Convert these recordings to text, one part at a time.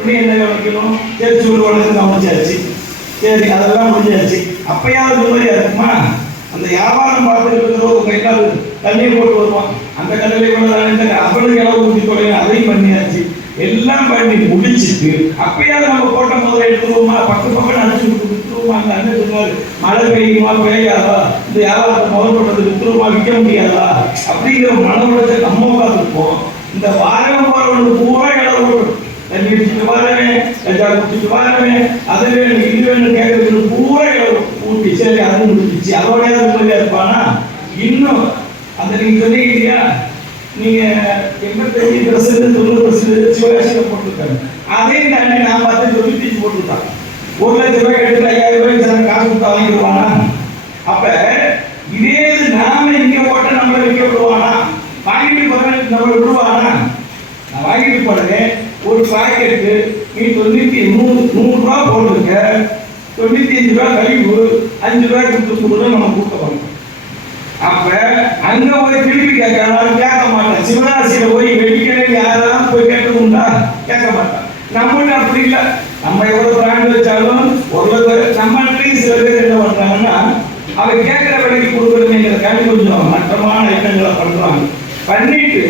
துணி என்ன கவனிக்கணும் தேர்ச்சி விடுவானது கவனிச்சாச்சு சரி அதெல்லாம் முடிஞ்சாச்சு அப்பயாவது நிம்மதியா இருக்குமா அந்த வியாபாரம் பார்த்துட்டு இருக்கிற ஒரு கைக்கால் தண்ணியை போட்டு வருவான் அந்த கடலை கொண்டு அவனுக்கு இளவு ஊற்றி தொடங்க அதையும் பண்ணியாச்சு எல்லாம் பண்ணி முடிச்சுட்டு அப்பயாவது நம்ம போட்ட முதல்ல எடுத்துருவோமா பக்கம் பக்கம் அடிச்சு விட்டு விட்டுருவோமா அந்த அண்ணன் சொன்னாரு மழை பெய்யுமா பெய்யாதா இந்த வியாபாரத்தை முதல் பண்ணுறது விட்டுருவோமா விற்க முடியாதா அப்படிங்கிற மன உளைச்சல் நம்ம பார்த்துருப்போம் இந்த வாரம் போறவனுக்கு பூரா இளவு தண்ணி வரவே வரவேன் கஞ்சா குடிச்சிட்டு வரவேன் அது வேணும் இது வேணும் கேட்கறது பூரா இளவு ஊட்டி சரி அது முடிச்சு அதோட நிம்மதியா இருப்பானா இன்னும் அந்த நீங்க சொல்லிக்கிட்டியா நீங்க எண்பத்தஞ்சு பர்சன்ட் தொண்ணூறு பர்சன்ட் சிவகாசியில போட்டிருக்காங்க அதையும் தாண்டி நான் பார்த்து சொல்லி தீச்சு போட்டிருக்காங்க ஒரு லட்சம் ரூபாய் எடுத்து ஐயாயிரம் ரூபாய் சார் காசு கொடுத்து வாங்கிடுவானா அப்ப இதே இது நாம இங்க போட்ட நம்மளை விற்க விடுவானா வாங்கிட்டு போறேன் நம்மளை விடுவானா நான் வாங்கிட்டு போறேன் ஒரு பாக்கெட்டு நீ தொண்ணூத்தி நூறு நூறு ரூபா போட்டிருக்க. தொண்ணூத்தி அஞ்சு ரூபா கழிவு அஞ்சு ரூபாய் கொடுத்து கொடுத்து நம்ம கொடுக்க அப்ப அங்க போய் திருப்பி கேட்கலாம் கேட்க மாட்டேன். சிவராசியில போய் வெடிக்கணும் யாரெல்லாம் போய் கேட்கணும்னா கேட்க மாட்டான். நம்மளும் அப்படி இல்லை. நம்ம எவ்வளவு பிராண்ட் வச்சாலும் ஒரு பேர் சில பேர் என்ன பண்றாங்கன்னா அவர் கேட்கிற விலைக்கு கொடுக்கணுங்கிறதுக்காண்டி கொஞ்சம் மட்டமான எண்ணங்களை பண்றாங்க. பண்ணிட்டு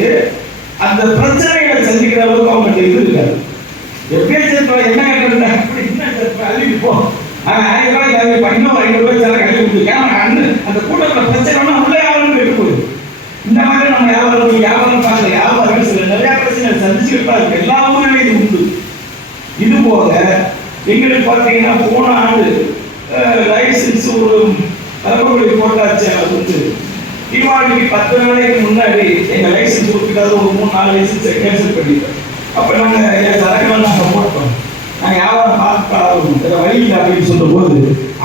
அந்த பிரச்சனைகளை சந்திக்கிற அளவுக்கு அவங்கள்ட்ட இது இருக்காது எப்படியாச்சும் என்ன கேட்கறது அப்படி என்ன அள்ளிட்டு போ. அவன் ஆயிரம் ரூபாய் தேவை பண்ண ஒரு ஐநூறு ரூபாய் சேர கட்டி கொடுத்து ஏன்னா அந்த கூட்டத்தில் பிரச்சனைனா உள்ள வியாபாரம் கெட்டு போகுது. இந்த மாதிரி நம்ம வியாபாரம் வியாபாரம் பார்க்கல. வியாபாரம் சில நிறைய பிரச்சனை சந்திச்சுட்டு தான் இருக்கு எல்லா ஊர்லயும் இது உண்டு. இது போக எங்களுக்கு பார்த்தீங்கன்னா போன ஆண்டு லைசன்ஸ் ஒரு தரப்புகளை போட்டாச்சு. அது வந்து தீபாவளிக்கு பத்து நாளைக்கு முன்னாடி எங்க லைசன்ஸ் கொடுத்துட்டாரு ஒரு மூணு நாலு லைசன்ஸை கேன்சல் பண்ணிட்டோம். அப்போ நாங்கள் என் சரக்குலாம் சப்போர்ட் போட்டோம். நாங்கள் யாரும் பார்க்க வேற வழி இல்லை அப்படின்னு சொல்லும்போது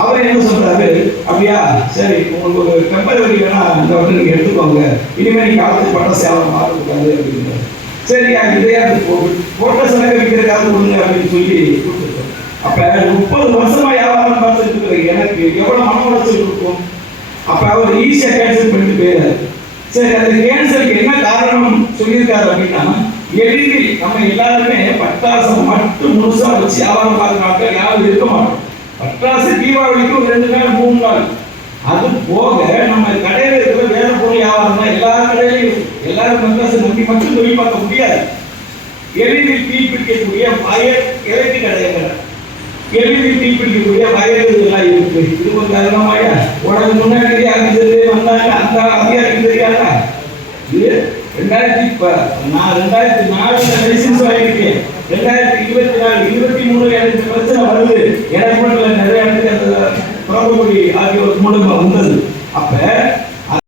அவர் என்ன சொல்கிறாரு அப்படியா? சரி உங்களுக்கு ஒரு கம்பெனி வழி வேணா இந்த வந்து நீங்கள் எடுத்துக்கோங்க. இனிமேல் நீங்கள் காலத்து பட்ட சேவை மாறக்கூடாது அப்படிங்கிறாரு சரி இதையா போட்ட சரக்கு விற்கிறதுக்காக கொடுங்க அப்படின்னு சொல்லி கொடுத்துருக்கோம் அப்போ முப்பது வருஷமா வியாபாரம் பார்த்துட்டு இருக்கிற எனக்கு எவ்வளோ மன உளைச்சல் இருக்கும் அப்போ அவர் ஈஸியாக கேன்சல் பண்ணிட்டு போயிடாரு சரி அந்த கேன்சலுக்கு என்ன காரணம் சொல்லியிருக்காரு அப்படின்னா எளிதில் நம்ம எல்லாருமே பட்டாசம் மட்டும் முழுசா வச்சு வியாபாரம் பார்க்க மக்கள் யாரும் இருக்க மாட்டோம். பட்டாசு தீபாவளிக்கு ஒரு ரெண்டு நாள் மூணு நாள் அது போக நம்ம கடையில இருக்கிற வேற பொருள் வியாபாரம் தான் எல்லா கடையிலையும் எல்லாரும் பட்டாசு நம்பி மட்டும் தொழில் பார்க்க முடியாது. எளிதில் தீப்பிடிக்கக்கூடிய வயர் இறக்கி கடைகள். எளிதில் தீப்பிடிக்கக்கூடிய வயல்கள்லாம் இருக்கு. இது கொஞ்சம் அதிகமாயா? உடனே முன்னாடி அமைச்சது வந்தாங்க அந்த அதிகாரிக்கு தெரியாதா இது ரெண்டாயிரத்தி இப்ப நான் ரெண்டாயிரத்தி நாலுல லைசன்ஸ் வாங்கியிருக்கேன். ரெண்டாயிரத்தி இருபத்தி நாலு இருபத்தி மூணு எனக்கு பிரச்சனை வருது. எனக்கு மட்டும் நிறைய இடத்துக்கு அந்த பிரபுபடி ஆகிய